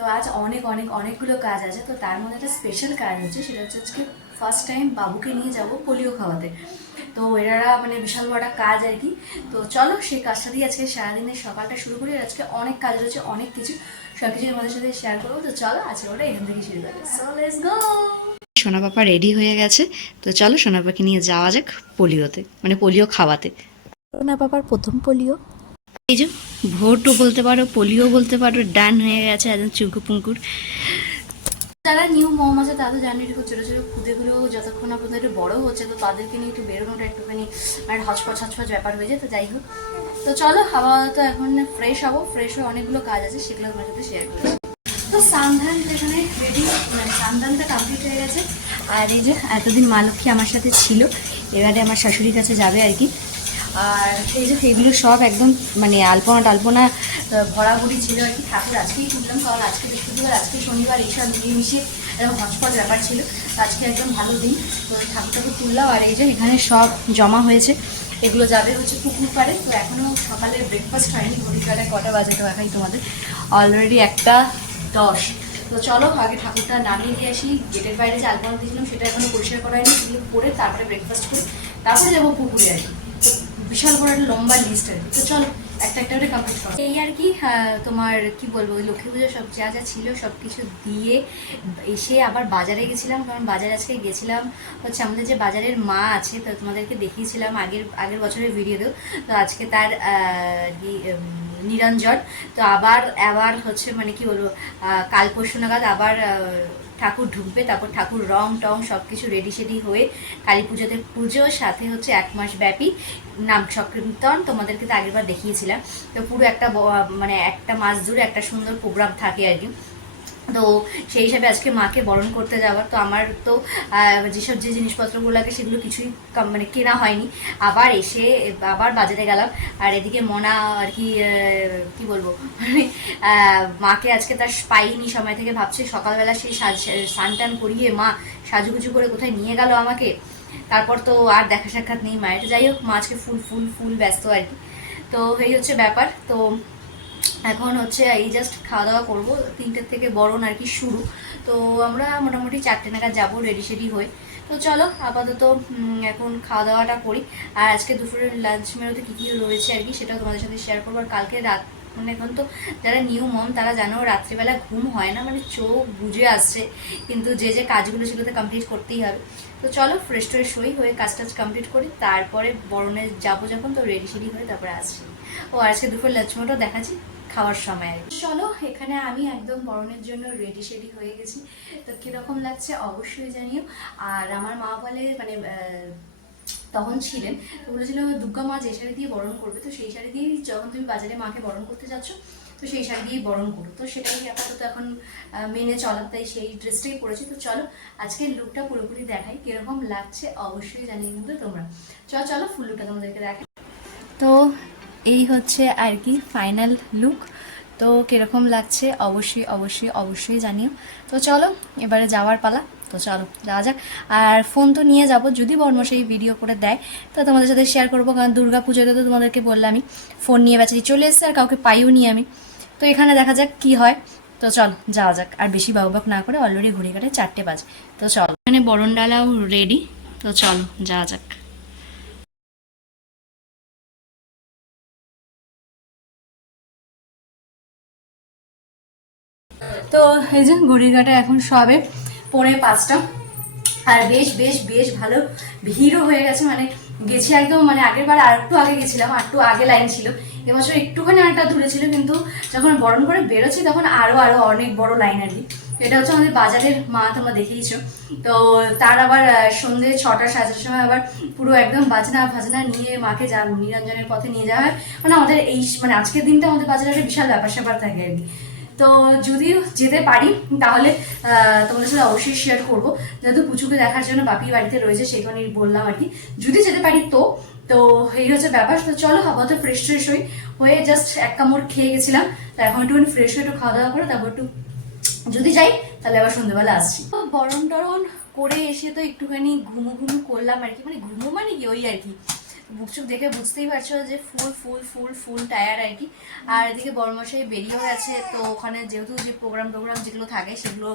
তো আজ অনেক অনেক অনেকগুলো কাজ আছে তো তার মধ্যে একটা স্পেশাল কাজ হচ্ছে সেটা হচ্ছে আজকে ফার্স্ট টাইম বাবুকে নিয়ে যাব পোলিও খাওয়াতে। তো এরা মানে বিশাল বড় কাজ আর কি। তো চলো সেই কাজটা দিয়ে আজকে সারাদিনের সকালটা শুরু করি আর আজকে অনেক কাজ রয়েছে অনেক কিছু সব কিছু তোমাদের সাথে শেয়ার করব। তো চলো আজকে ওটা এখান থেকে শুরু করি। সো লেটস গো সোনা পাপা রেডি হয়ে গেছে তো চলো সোনা পাপাকে নিয়ে যাওয়া যাক পোলিওতে মানে পোলিও খাওয়াতে। না বাবার প্রথম পোলিও। এই যে ভোটও বলতে পারো, পোলিও বলতে পারো, ডান হয়ে গেছে একদম চুঙ্কু পুঙ্কুর যারা নিউ মম আছে তাদের জানি একটু ছোটো ছোটো খুদেগুলো যতক্ষণ না পর্যন্ত একটু বড় হচ্ছে, তো তাদেরকে নিয়ে একটু বেরোনোটা একটুখানি মানে হচপচ হচপচ ব্যাপার হয়ে যায়, তো যাই হোক। তো চলো, হাওয়া তো এখন ফ্রেশ হব ফ্রেশ হয়ে অনেকগুলো কাজ আছে, সেগুলো তোমার সাথে শেয়ার করছি। তো সান্ধান এখানে রেডি মানে সান্ধানটা কমপ্লিট হয়ে গেছে। আর এই যে এতদিন মা লক্ষ্মী আমার সাথে ছিল, এবারে আমার শাশুড়ির কাছে যাবে আর কি। আর এই যে এগুলো সব একদম মানে আলপনা টালপনা ভরাভরি ছিল আর কি। ঠাকুর আজকেই তুললাম কারণ আজকে বৃহস্পতিবার, আজকে শনিবার এইসব মিলিয়ে মিশিয়ে এরকম হটপট ব্যাপার ছিল। আজকে একদম ভালো দিন। তো ঠাকুর ঠাকুর তুললাম, আর এই যে এখানে সব জমা হয়েছে। এগুলো যাবে হচ্ছে পুকুর পাড়ে। তো এখনও সকালে ব্রেকফাস্ট হয়নি ঘড়ি কাটায় কটা বাজে তো দেখাই তোমাদের। অলরেডি একটা দশ। তো চলো, আগে ঠাকুরটা নামিয়ে দিয়ে আসি। গেটের বাইরে যে আলপনা দিয়েছিলাম, সেটা এখনও পরিষ্কার করা হয়নি। সেগুলো করে তারপরে ব্রেকফাস্ট করে। তারপরে যাব পুকুরে তো বিশাল বড় একটা লম্বা লিস্ট আর তো চলো, একটা একটা করে কমপ্লিট করো। এই আর কি তোমার কি বলব, ওই লক্ষ্মী পুজো সব যা যা ছিল সব কিছু দিয়ে এসে আবার বাজারে গেছিলাম। কারণ বাজারে আজকে গেছিলাম, হচ্ছে আমাদের যে বাজারের মা আছে, তো তোমাদেরকে দেখিয়েছিলাম আগের আগের বছরের ভিডিওতেও তো। আজকে তার নিরঞ্জন। তো আবার আবার হচ্ছে মানে কি বলব কাল পরশু নাগাদ আবার ঠাকুর ঢুকবে, তারপর ঠাকুর রং টং সব কিছু রেডি সেডি হয়ে কালী পুজোতে পুজো সাথে হচ্ছে এক মাস ব্যাপী নাম সংকীর্তন তোমাদেরকে তো আগেরবার দেখিয়েছিলাম। তো পুরো একটা মানে একটা মাস জুড়ে একটা সুন্দর প্রোগ্রাম থাকে আর কি। তো সেই হিসাবে আজকে মাকে বরণ করতে যাওয়ার, তো আমার তো যেসব যে জিনিসপত্রগুলো লাগে সেগুলো কিছুই মানে কেনা হয়নি। আবার এসে, আবার বাজারে গেলাম। আর এদিকে মনা আর কি কি বলব? মানে মাকে আজকে তার পাইনি সময় থেকে ভাবছে। সকালবেলা সেই সাজ, স্নান টান করিয়ে মা সাজুগুজু করে কোথায় নিয়ে গেল আমাকে। তারপর তো আর দেখা সাক্ষাৎ নেই মায়ের। যাই হোক, মা আজকে ফুল ফুল ফুল ব্যস্ত আর কি। তো এই হচ্ছে ব্যাপার। তো এখন হচ্ছে এই জাস্ট খাওয়া দাওয়া করব। তিনটের থেকে বরণ আর কি শুরু। তো আমরা মোটামুটি চারটে নাগাদ যাব রেডি সেডি হয়ে। তো চলো, আপাতত এখন খাওয়া দাওয়াটা করি। আর আজকে দুপুরের লাঞ্চ মেনুতে কী কী রয়েছে আর কি, সেটাও তোমাদের সাথে শেয়ার করব। আর কালকে রাত মানে এখন তো যারা নিউ মম তারা জানো রাত্রিবেলা ঘুম হয় না মানে চোখ বুঝে আসছে। কিন্তু যে যে কাজগুলো সেগুলোতে কমপ্লিট করতেই হবে। তো চলো ফ্রেশ ট্রেশ হই, হয়ে কাজ টাজ কমপ্লিট করি। তারপরে বরণে যাব যখন, তো রেডি সেডি হয়ে তারপরে আসছি। ও, আজকে দুপুর লাঞ্চ মেনুটাও দেখাচ্ছি। খাওয়ার সময়। চলো, এখানে আমি একদম বরণের জন্য রেডি সেডি হয়ে গেছি। তো কীরকম লাগছে অবশ্যই জানিও। আর আমার মা বলে মানে তখন ছিলেন, তো বলেছিল, দুর্গা মা যে শাড়ি দিয়ে বরণ করবে, তো সেই শাড়ি দিয়েই যখন তুমি বাজারে মাকে বরণ করতে যাচ্ছ, তো সেই শাড়ি দিয়েই বরণ করো। তো সেটাই আপাতত এখন মেনে চলার তাই সেই ড্রেসটাই পরেছি। তো চলো আজকে লুকটা পুরোপুরি দেখাই, কীরকম লাগছে অবশ্যই জানিয়ে কিন্তু তোমরা। চলো চলো, ফুল লুকটা তোমাদেরকে দেখাই। তো এই হচ্ছে আর কি ফাইনাল লুক তো কীরকম লাগছে অবশ্যই অবশ্যই অবশ্যই জানিও। তো চলো, এবারে যাওয়ার পালা। তো চলো, যাওয়া যাক। আর ফোন তো নিয়ে যাব, যদি বর্মশাই ভিডিও করে দেয়, তো তোমাদের সাথে শেয়ার করব। কারণ দুর্গা পুজোতে তো তোমাদেরকে বললামই ফোন নিয়ে বেচারি চলে এসেছে আর কাউকে পাইও নি আমি। তো এখানে দেখা যাক কি হয়। তো চলো, যাওয়া যাক। আর বেশি বাবুবাক না করে অলরেডি ঘুরে কাটে চারটে বাজে। তো চলো। এখানে বরণ ডালাও রেডি তো চলো, যাওয়া যাক। তো এই যে ঘড়ির এখন সবে পৌনে পাঁচটা। আর বেশ বেশ বেশ ভালো ভিড়ও হয়ে গেছে। মানে গেছি একদম মানে আগের বার আর একটু আগে গেছিলাম আর একটু আগে লাইন ছিল। এবছর একটুখানি অনেকটা দূরে ছিল কিন্তু যখন বরণ করে বেরোচ্ছি তখন আরও আরও অনেক বড় লাইন আর কি। এটা হচ্ছে আমাদের বাজারের মা তোমরা দেখিয়েছো তো তার আবার আহ, সন্ধ্যে ছটা সাড়ে ছটার সময় আবার পুরো একদম বাজনা ভাজনা নিয়ে মাকে যা নিরঞ্জনের পথে নিয়ে যাওয়া হয়। মানে আমাদের এই মানে আজকের দিনটা আমাদের বাজারে একটা বিশাল ব্যাপার স্যাপার থাকে আর কি। তো যদি যেতে পারি, তাহলে তোমাদের সাথে অবশ্যই শেয়ার করব। যেহেতু পুচুকে দেখার জন্য বাপির বাড়িতে রয়েছে কারণে বললাম আর কি। যদি যেতে পারি তো তো এই হচ্ছে ব্যাপার। তো চলো, আপাতত ফ্রেশ ফ্রেশ হই। হয়ে জাস্ট এক কামড় খেয়ে গেছিলাম। তো এখন একটুখানি ফ্রেশ হয়ে একটু খাওয়া দাওয়া করে, তারপর একটু যদি যাই, তাহলে আবার সন্ধ্যেবেলা আসছি। তো বরণ টরণ করে এসে তো একটুখানি ঘুমো ঘুমো করলাম আর কি। মানে ঘুমো মানে কি? ওই আর কি। বুকচুক দেখে বুঝতেই পারছ যে ফুল ফুল ফুল ফুল টায়ার আর কি। আর এদিকে বড়মশাই বেরিয়েও গেছে, তো ওখানে যেহেতু যে প্রোগ্রাম টোগ্রাম যেগুলো থাকে সেগুলো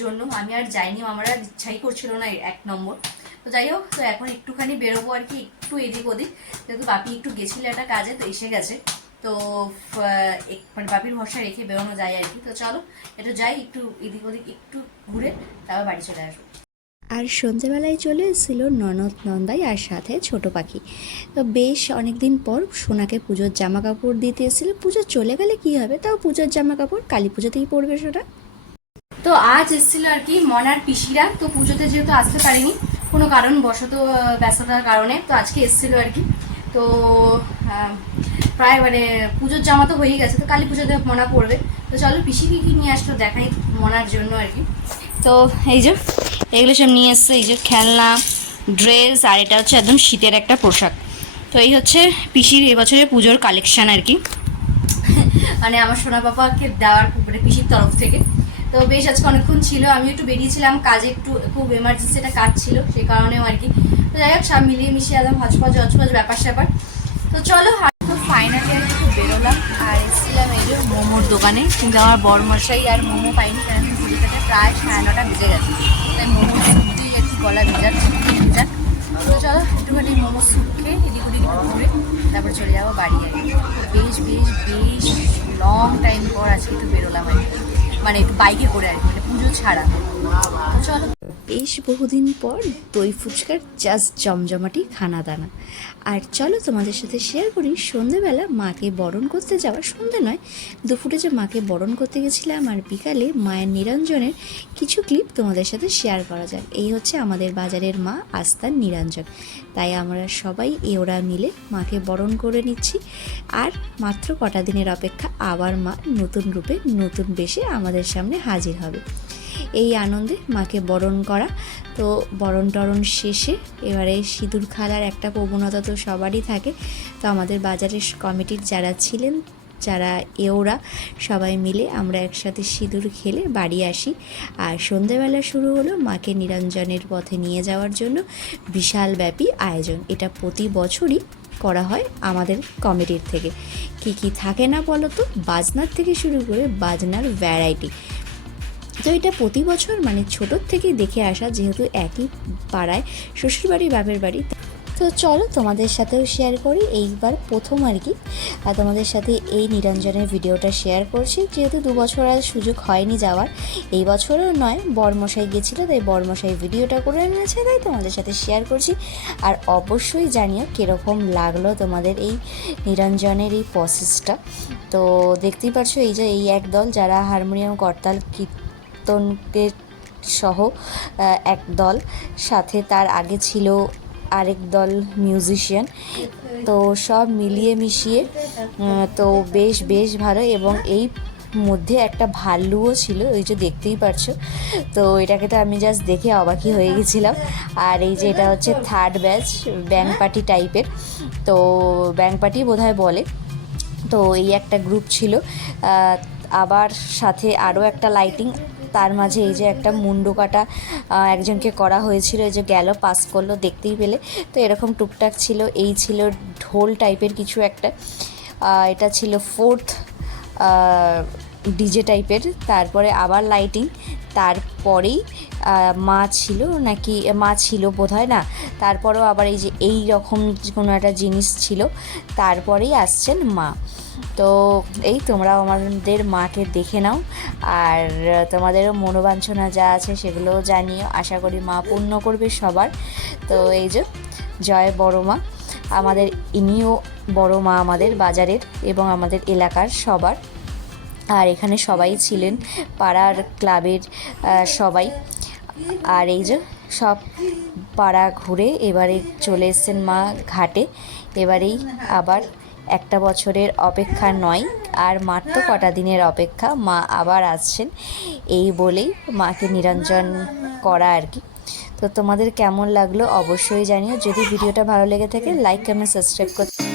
জন্য আমি আর যাইনি আমার আর ইচ্ছাই করছিল না এক নম্বর। তো যাই হোক, তো এখন একটুখানি বেরোবো আর কি, একটু এদিক ওদিক। যেহেতু বাপি একটু গেছিল একটা কাজে, তো এসে গেছে। তো মানে বাপির ভরসা রেখে বেরোনো যায় আর কি। তো চলো একটু যাই, একটু এদিক ওদিক একটু ঘুরে, তারপর বাড়ি চলে আসব। আর সন্ধেবেলায় চলে এসেছিল ননদ, নন্দাই আর সাথে ছোট পাখি। তো বেশ অনেক দিন পর সোনাকে পুজোর জামা কাপড় দিতে এসেছিল। পুজো চলে গেলে কি হবে? তাও পুজোর জামা কাপড় কালী পুজোতেই পড়বে সেটা। তো আজ এসেছিল আর কি মনার পিসিরা। তো পুজোতে যেহেতু আসতে পারিনি, কোনো কারণ বশত ব্যস্ততার কারণে তো আজকে এসেছিল আর কি। তো প্রায় মানে পুজোর জামা তো হয়েই গেছে, তো কালী পুজোতে মনা পড়বে। তো চলো পিসি কি নিয়ে আসলো দেখাই মনার জন্য আর কি। তো এই যে, এগুলো সব নিয়ে এসছে, এই যে খেলনা ড্রেস আর এটা হচ্ছে একদম শীতের একটা পোশাক। তো এই হচ্ছে পিসির এবছরের পুজোর কালেকশান আর কি। মানে আমার সোনা পাপাকে দেওয়ার মানে পিসির তরফ থেকে। তো বেশ আজকে অনেকক্ষণ ছিল, আমি একটু বেরিয়েছিলাম, কাজে একটু খুব এমার্জেন্সি একটা কাজ ছিল সেই কারণেও আর কি। তো যাই হোক, সব মিলিয়ে মিশিয়ে একদম হচপচ হচপচ, ব্যাপার স্যাপার। তো চলো, আর তো ফাইনালি আর একটু বেরোলাম, আর এসেছিলাম এই যে মোমোর দোকানে। কিন্তু আমার বড় মশাই আর মোমো পাইনি, কারণ প্রায় সাড়ে নটা বেজে গেছে। তাই মোমো শুনতেই একটু গলা ভেজাক ভেজাক তো চলো, একটুখানি মোমো স্যুপ খেয়ে এদিক ওদিক ঘুরে তারপর চলে যাব বাড়ি আর বেশ বেশ বেশ লং টাইম পর আজকে একটু বেরোলাম আর। মানে একটু বাইকে করে আর কি মানে পুজো ছাড়া। চলো। বেশ বহুদিন পর দই ফুচকার জাস্ট জমজমাটি খানা দানা আর চলো তোমাদের সাথে শেয়ার করি, সন্ধেবেলা মাকে বরণ করতে যাওয়া সন্ধে নয়, দুপুরে যে মাকে বরণ করতে গেছিলাম আর বিকালে মায়ের নিরঞ্জনের কিছু ক্লিপ তোমাদের সাথে শেয়ার করা যাক। এই হচ্ছে আমাদের বাজারের মা আস্থার নিরঞ্জন। তাই আমরা সবাই এ ওরা মিলে মাকে বরণ করে নিচ্ছি। আর মাত্র কটা দিনের অপেক্ষা আবার মা নতুন রূপে নতুন বেশে আমাদের সামনে হাজির হবে। এই আনন্দে মাকে বরণ করা। তো বরণ টরণ শেষে এবারে সিঁদুর খালার একটা প্রবণতা তো সবারই থাকে। তো আমাদের বাজারের কমিটির যারা ছিলেন, যারা এওরা সবাই মিলে আমরা একসাথে সিঁদুর খেলে বাড়ি আসি। আর সন্ধেবেলা শুরু হলো মাকে নিরঞ্জনের পথে নিয়ে যাওয়ার জন্য বিশালব্যাপী আয়োজন। এটা প্রতি বছরই করা হয় আমাদের কমিটির থেকে। কি কি থাকে না বলো তো বাজনার থেকে শুরু করে বাজনার ভ্যারাইটি তো এটা প্রতি বছর মানে ছোটোর থেকেই দেখে আসা, যেহেতু একই পাড়ায় শ্বশুরবাড়ি বাপের বাড়ি। তো চলো তোমাদের সাথেও শেয়ার করি। এইবার প্রথম আর কি। আর তোমাদের সাথে এই নিরঞ্জনের ভিডিওটা শেয়ার করছি। যেহেতু দু বছর আর সুযোগ হয়নি যাওয়ার, এই বছরও নয়, বরমশাই গেছিল, তাই বরমশাই ভিডিওটা করে এনেছে, তাই তোমাদের সাথে শেয়ার করছি। আর অবশ্যই জানিও কীরকম লাগল তোমাদের এই নিরঞ্জনের এই প্রসেসটা তো দেখতেই পারছ, এই যে এই এক দল, যারা হারমোনিয়াম করতাল কীর্তনকে সহ এক দল। সাথে তার আগে ছিল আরেক দল মিউজিশিয়ান তো সব মিলিয়ে মিশিয়ে তো বেশ বেশ ভালো এবং এই মধ্যে একটা ভাল্লুও ছিল, ওই যে দেখতেই পারছ। তো এটাকে তো আমি জাস্ট দেখে অবাকই হয়ে গেছিলাম। আর এই যে এটা হচ্ছে থার্ড ব্যাচ ব্যাংক পার্টি টাইপের তো ব্যাংক পার্টি বোধহয় বলে। তো এই একটা গ্রুপ ছিল। আবার সাথে আরও একটা লাইটিং তার মাঝে এই যে একটা মুন্ডু কাটা একজনকে করা হয়েছিল, এই যে গেল পাস করল, দেখতেই পেলে। তো এরকম টুকটাক ছিল, এই ছিল ঢোল টাইপের কিছু একটা। এটা ছিল ফোর্থ ডিজে টাইপের তারপরে আবার লাইটিং তারপরেই মা ছিল নাকি, মা ছিল বোধ হয় না। তারপরেও আবার এই যে এই রকম কোনো একটা জিনিস ছিল, তারপরেই আসছেন মা। তো এই তোমরাও আমাদের মাকে দেখে নাও, আর তোমাদেরও মনোবাঞ্ছনা যা আছে সেগুলোও জানিও। আশা করি মা পূর্ণ করবে সবার। তো এই যে, জয় বড় মা। আমাদের ইনিও বড় মা আমাদের বাজারের এবং আমাদের এলাকার সবার। আর এখানে সবাই ছিলেন পাড়ার ক্লাবের সবাই। আর এই যে, সব পাড়া ঘুরে এবারে চলে এসছেন মা ঘাটে। এবারেই আবার একটা বছরের অপেক্ষা নয়, আর মাত্র কটা দিনের অপেক্ষা মা আবার আসছেন। এই বলেই মাকে নিরঞ্জন করা আর কি। তো তোমাদের কেমন লাগল অবশ্যই জানিও। যদি ভিডিওটা ভালো লেগে থাকে লাইক কমেন্ট সাবস্ক্রাইব করতে